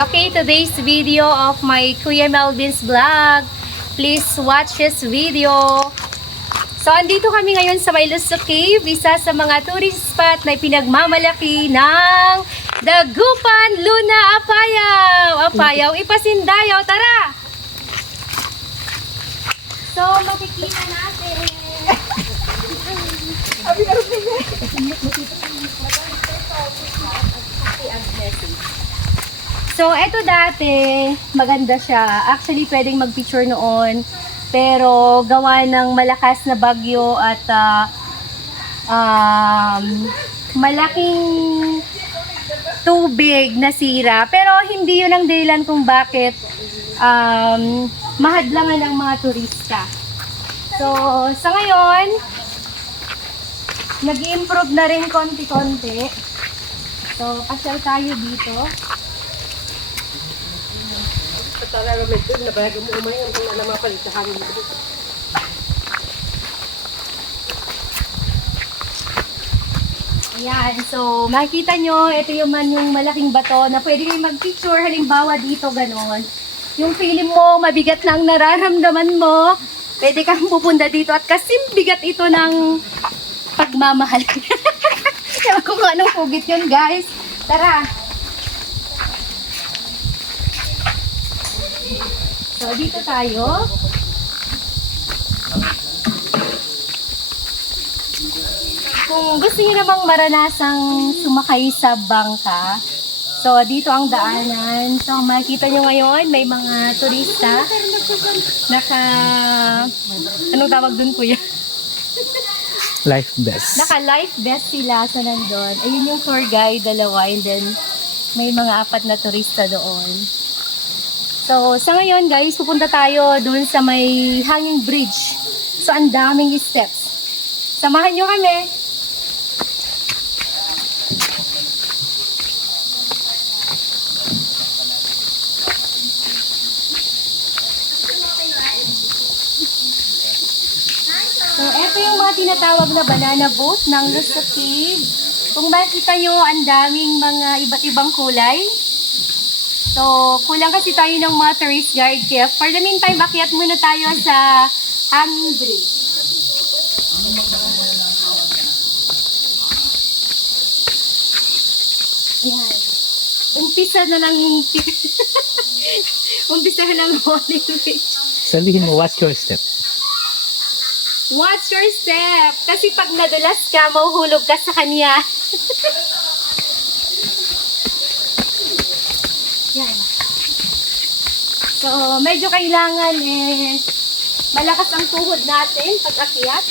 Okay, today's video of my Kuya Melvin's vlog. Please watch this video. So, andito kami ngayon sa Mailuso Cave, isa sa mga tourist spot na pinagmamalaki ng Dagupan Luna Apayaw. Apayaw, ipasindayaw, tara! So, makikita natin. So, eto dati, maganda siya. Actually, pwedeng mag-picture noon. Pero, gawa ng malakas na bagyo at ah, um, malaking tubig na sira. Pero, hindi yun ang dahilan kung bakit um, mahadlangan ang mga turista. So, sa ngayon, nag improve na rin konti-konti. So, pasyal tayo dito. Talaga may doon na bago mo umayon kung ano mapalit sa hangin mo. Ayan, so makikita nyo, ito yung man yung malaking bato na pwede kayo mag-picture, halimbawa dito, ganon. Yung feeling mo, mabigat na ang nararamdaman mo, pwede kang pupunta dito at kasim bigat ito ng pagmamahal. Ewan ko kung anong pugit yun, guys. Tara! So, dito tayo. Kung gusto niyo namang maranasang sumakay sa bangka, so dito ang daanan. So makikita niyo ngayon, may mga turista. Naka, anong tawag dun kuya? Life best. Naka life vest sila sa nandun. Ayun yung tour guide, dalawa, and then may mga apat na turista doon. So, sa ngayon guys, pupunta tayo doon sa may hanging bridge. So, ang daming steps. Samahan nyo kami. So, eto yung mga tinatawag na banana boat ng Lusa Cave. Kung makikita nyo, ang daming mga iba't ibang kulay. So, kulang kasi tayo ng mga tourist guide. Kaya for the meantime, akyat muna tayo sa hanging bridge. Ayan. Umpisa na lang yung... Umpisa na lang walling bridge. Sabihin mo, what's your step? What's your step? Kasi pag nadulas ka, mahuhulog ka sa kanya. Yan. So, medyo kailangan eh, malakas ang tuhod natin pag akyat.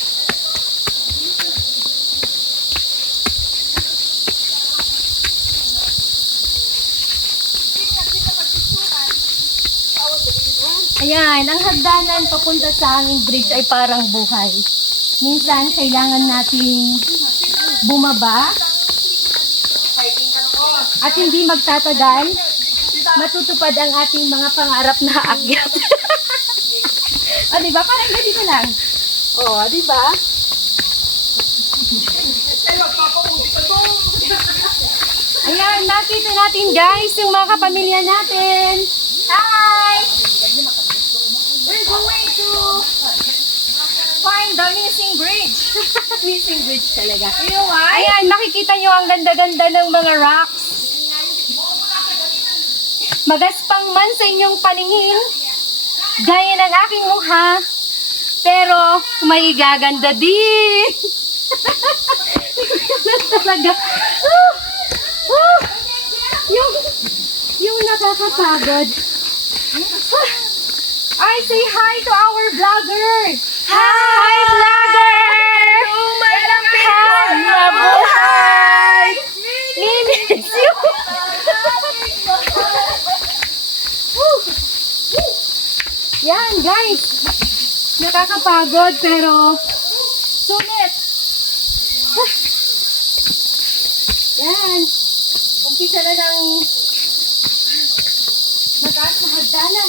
Ayan, ang hagdanan papunta sa aming bridge ay parang buhay. Minsan, kailangan nating bumaba at hindi magtatagal. Matutupad ang ating mga pangarap na akyat. o, di ba? Parang ganito lang. O, di ba? Ayan, nakita natin guys, yung mga kapamilya natin. Hi! We're going to find the missing bridge. missing bridge talaga. Ayan, makikita nyo ang ganda-ganda ng mga rocks. Magaspang man sa inyong paningin, gaya ng aking mukha, pero may gaganda din. talaga. Ah! Ah! Yung, yung nakakapagod. I say hi to our vlogger. Hi, vlogger! Hi, mabuhay! Minis you! Yan, guys. Nakakapagod, pero sulit. Yan. Umpisa na ng mataas na hagdanan.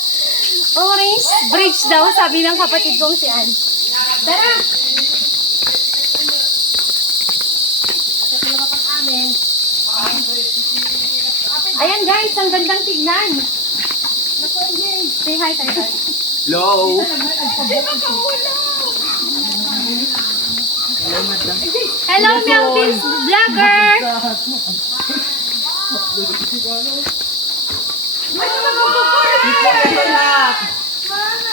Orange Bridge daw, sabi ng kapatid kong si Ann. Tara! Ayan guys, ang gandang tignan. Say hi tayo. Hello! Hello, Melvin's vlogger!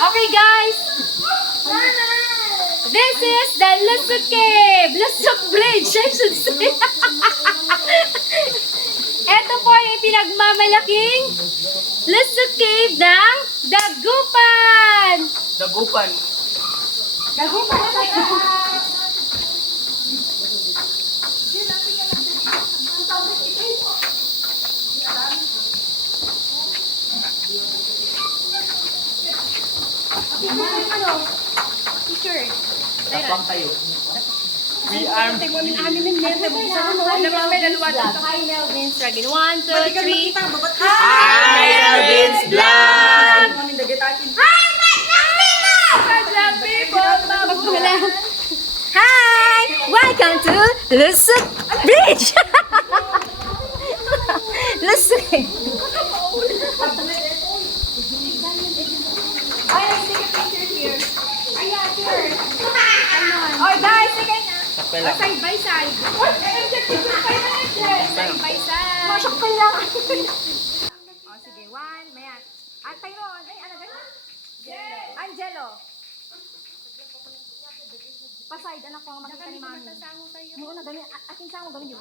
Okay, guys. This is the Lusuk Cave. Lusuk Bridge, I should say. Ito po yung pinagmamalaking Lusuk Cave ng Dagupan. Dagupan. Dagupan na tayo. Teacher. Tapang. We are... Hi, Melvin Stragin. One, two, three. Hi, Alvin's Vlog! Hi! Welcome to Lusuk Bridge! Lusuk! Oh, guys, sige na. Sakpe lang. Side by side. Side by side. Masok ka lang. oh, sige. One, mayan. Ah, Tyrone. Ay, ano ganyan? Angelo. Paside, anak ko makita ni mami. Oo, na ganyan. A- Aking sango gawin yun.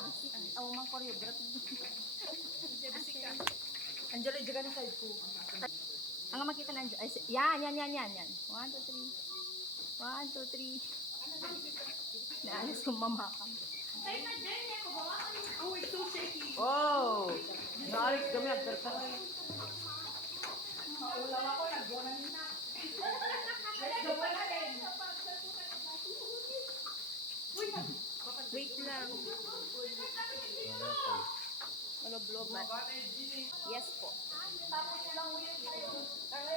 Oo, mang choreography. Angelo, dyan ka na side ko. Ang makita na yan, yan, yan, yan, yan. One, two, three. One, two, three. Naalis kong mamakam. Tayo na dyan niya, mabawakan yung oh, it's so shaky. Oh! Naalis kami at darta. Maulaw ako, nagbonan na. Let's go na din. Wait lang. Ano blog ba? Yes po. Tapos lang ulit kayo. Kaya,